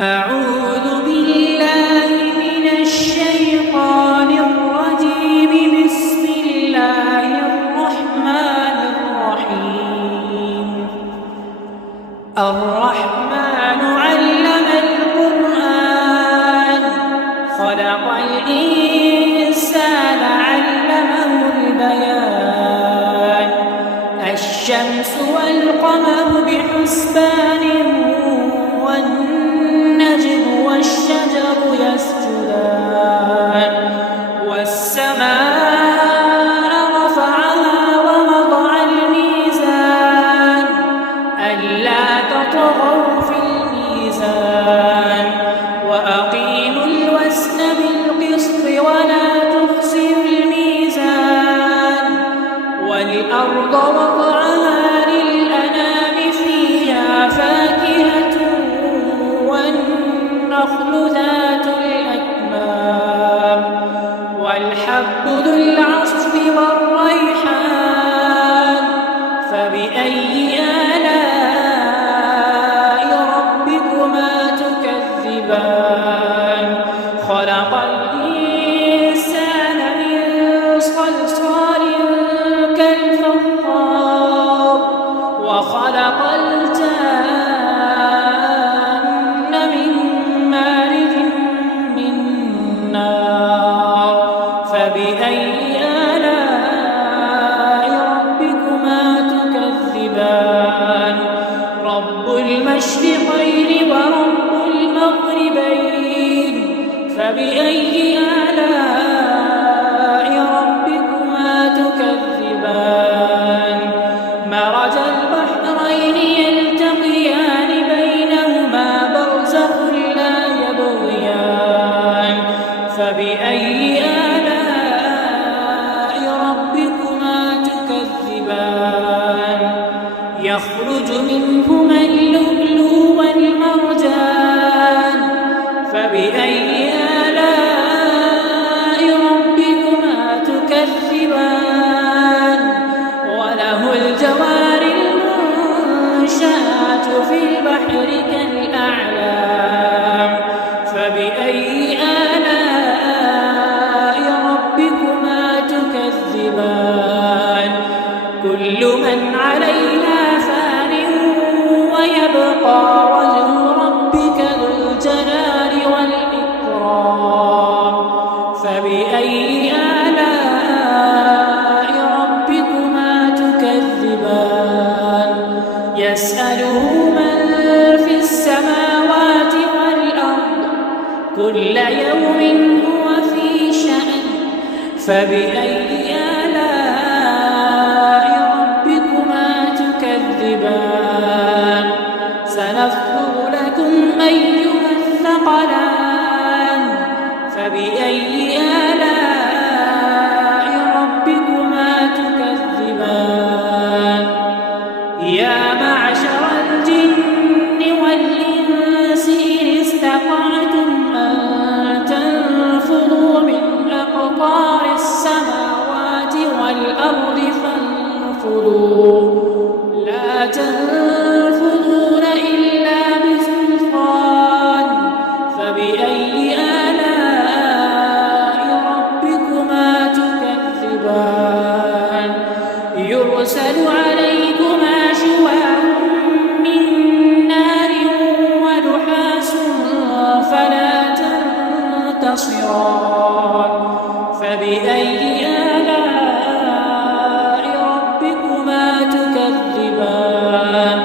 أعوذ بالله من الشيطان الرجيم. بسم الله الرحمن الرحيم. الرحمن علم القرآن خلق الإنسان علمه البيان. الشمس والقمر بحسبان والنجم والشجر يسجدان. والسماء رفعها ووضع الميزان ألا تطغوا في الميزان وأقيموا الوزن بالقسط ولا تخسروا الميزان. والأرض وضعها للأنام فيها فاكهة والنخل ذات الأكمام والحب ذو العصف والريحان. فبأي آلاء ربكما تكذبان. خلق الإنسان من صلصال كالفخار وخلق الجان من مارج من نار. فبأي آلاء ربكما تكذبان. رب المشرقين ورب المغربين. فبأي آلاء ربكما تكذبان. مرج البحرين يلتقيان بينهما برزخ لا يبغيان. فبأي آلاء ربكما تكذبان. يخرج منهما اللؤلؤ والمرجان. فبأي آلاء ربكما تكذبان. وله الجوار المنشآت في البحر كالأعلام. فبأي آلاء ربكما تكذبان. كل من عليها فان ويبقى وجه ربك ذو الجلال والإكرام. فبأي آلاء ربكما تكذبان. يسأله من في السماوات والأرض كل يوم هو في شأن. فبأي آلاء ربكما تكذبان. سنفرغ لكم أيها الثقلان. فبأي آلاء ربكما تكذبان. يا معشر الجن والإنس إن استطعتم أن تنفذوا من أقطار السماوات والأرض فانفذوا لا تنفذون إلا بسلطان. فبأي آلاء ربكما تكذبان. يرسل عليكما شواظ من نار ونحاس فلا تنتصران. فبأي آلاء ربكما تكذبان.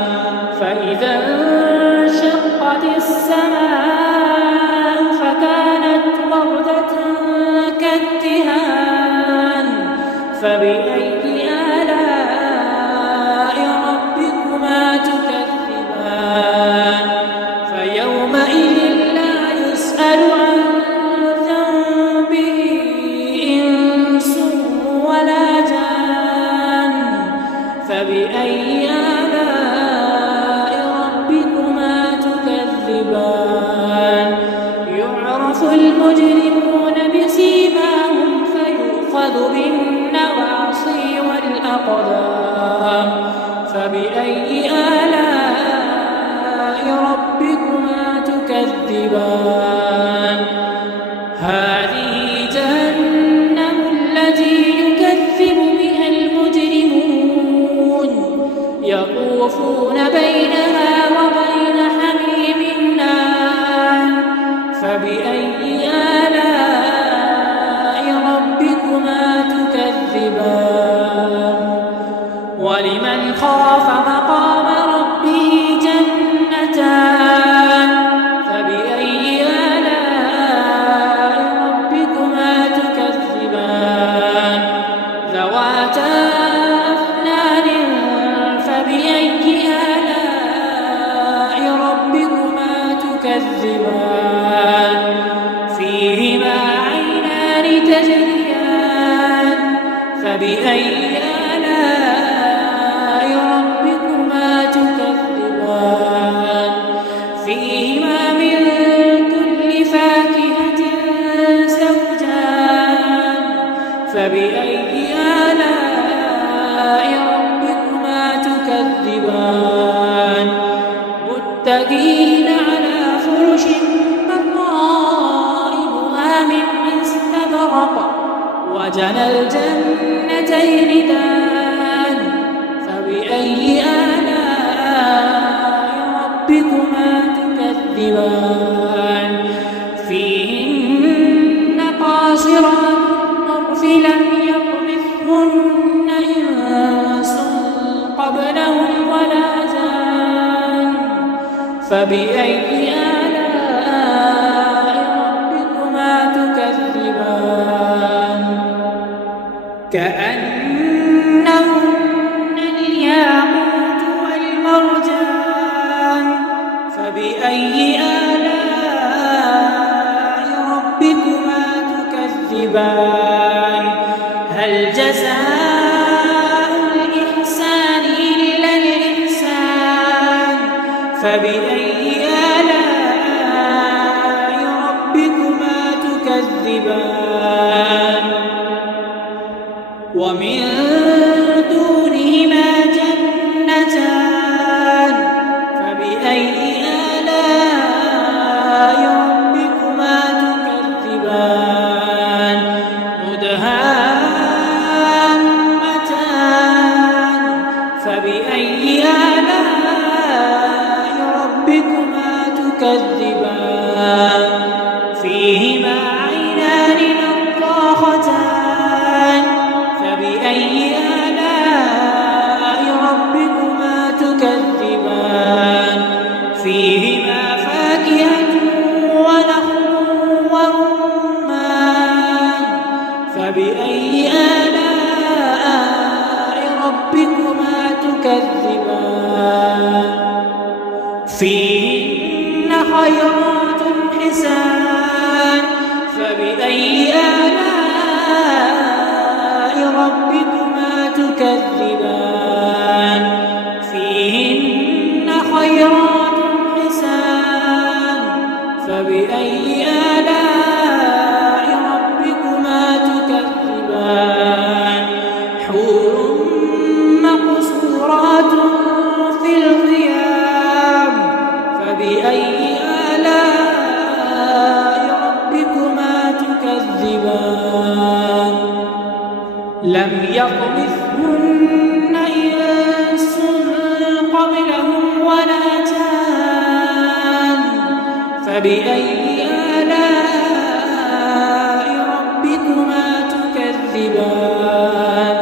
فإذا انشقت السماء فكانت وردة كالدهان. فبأي آلاء ربكما تكذبان. فيومئذ لا يسأل عن ذنبه إنس ولا جان. فبأي آلاء ربكما تكذبان. يعرف المجرمون بسيماهم فيؤخذ بالنواصي والأقدام. فبأي آلاء ربكما تكذبان. تكذبان هذه جهنم التي يكذب بها المجرمون يطوفون بينها وبين حميم آن فبأي آلاء ربكما تكذبان ولمن خاف مقام ربه جنتان فبأي آلاء ربكما تكذبان ذواتا أفنان فبأي آلاء ربكما تكذبان فيهما عينان تجريان فبأي آلاء ربكما تكذبان فيهما من كل فاكهة زوجان فبأي آلاء ربكما تكذبان متكئين على فرش بطائنها من استبرق وجنى الجنتين دان فبأي آلاء ربكما تكذبان فيهن قاصرات الطرف لم يطمثهن إنس قبلهم ولا جان فبأي آلاء ربكما تكذبان كأنهن الياقوت والمرجان فبأي آلاء ربكما تكذبان هل جزاء الإحسان إلا الإحسان فبأي آلاء ربكما تكذبان ومن دونهما جنتان فبأي آلاء ربكما تكذبان مدهامتان فبأي آلاء ربكما تكذبان فيهما عينان نضاختان فبأي آلاء ربكما تكذبان فيهما فاكهة ونخل ورمان فبأي آلاء ربكما تكذبان فيهن خيرات حسان فبأي آلاء ربكما تكذبان فيهن خيرات حسان فبأي آلاء ربكما تكذبان حور مقصورات في الخيام فبأي آلاء ربكما تكذبان لم يطمثهن إنس قبلهم ولا جان فبأي آلاء ربكما تكذبان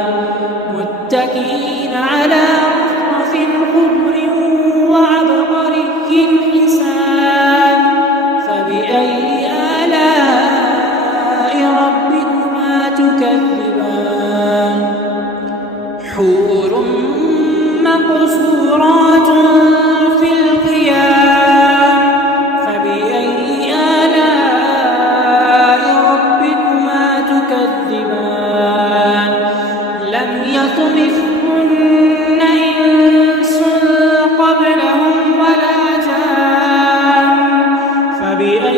متكئين على رفرف خضر وعبقري حسان فبأي آلاء ربكما تكذبان حور مقصورات في الخيام فبأي آلاء ربكما تكذبان لم يطمثهن إنس قبلهم ولا جان فبأي